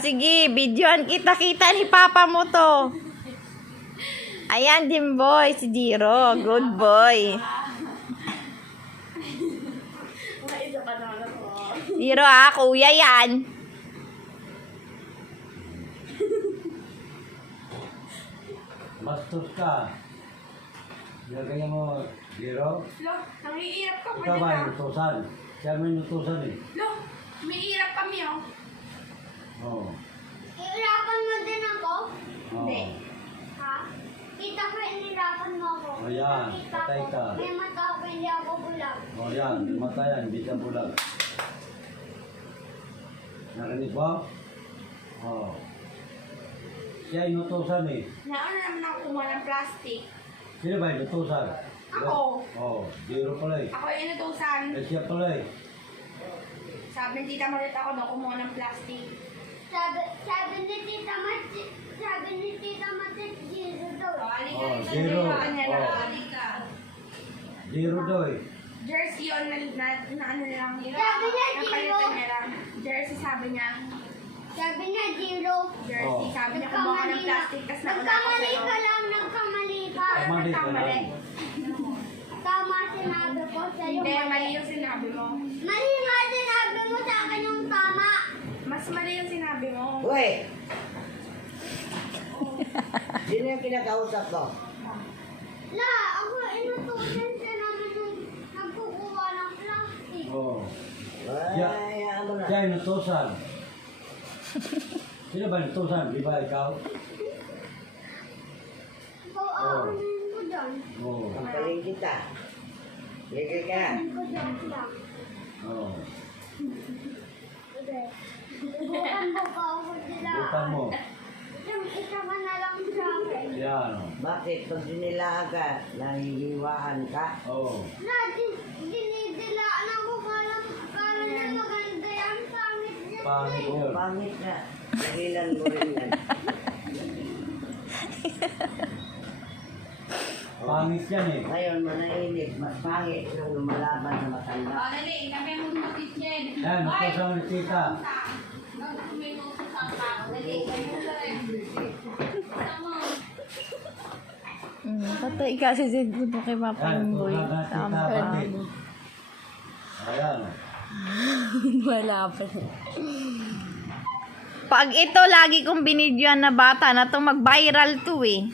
Sige, videoan kita ni papa mo to. Ayan din boy, si Jiro. Good boy. Jiro kuya yan. Bastos ka. Ganyan mo, Jiro. Lo, nangiirap ka pa Ikaw ba nila. yung utusan? Siya mo yung utusan eh. Lo, umiirap kami oh. Oo. Ihirapan mo din ako? Hindi. Ha? Kita ko inirapan mo ako. O yan, Nakita patay ko. ka. May mata ko, hindi ako bulag. O yan, mata yan, hindi siya bulag. Narinig mo? Oo. Siya yung utusan eh. Nauna naman ako kumuha ng plastic. Sino ba yung utusan? Ako. Oo, Jiro pala eh. Ako yung inutusan. Eh siya pala eh. Sabi ng tita Marit ako na kumuha ng plastic. Sabi ni Tita Matit, Jiro daw. Oh, Jiro. Oh. Jiro daw eh. Jersey yun na ano lang. Sabi niya, Jiro. Napalitan niya lang. Jersey sabi niya. Sabi niya, Jiro. Jersey sabi niya kumuha ka ng plastic. Tapos nauna ako Nagkamali sa'yo. ka lang, nagkamali ka. Kamali ka Nagkamali. lang. Tama sinabi ko sa'yo. Hindi, mali yung sinabi mo. Mali nga sinabi mo sa akin yung tama. Mas mali yung sinabi mo. Uy! Sino yung kinakausap mo? La, ako inutusan siya naman yung nagkukuha ng plastic. Oo. Ay, Siya, hayaan mo na. siya yung utusan. Sino ba yung utusan? Di ba ikaw? Ikaw aanin ko dyan. Oo. Pampaling kita. Sige ka. Aanin ko dyan lang. Oo. Okay. Bukan mo pa ako sila. Bukan mo. Yung isa ka na lang sa akin. Yan. Bakit pag dinilaan ka, nahihiwaan ka? Oo. Na, dinidilaan ako kala niya maganda yan. Pangit yan. Pangit Kung yun. pangit na, dahilan mo rin yan. Pangit yan eh. Ngayon, manahimik, mas pangit yung lumalaban na matanda. Dali, kami mo mutit yan. Yan, utusan ni tita. Patay kasi si Budo kay Papa Yan, boy. utusan na tita. Sample. Pati. Ayan. Wala pa. Pag ito lagi kong binidyoan na bata na to mag-viral to eh.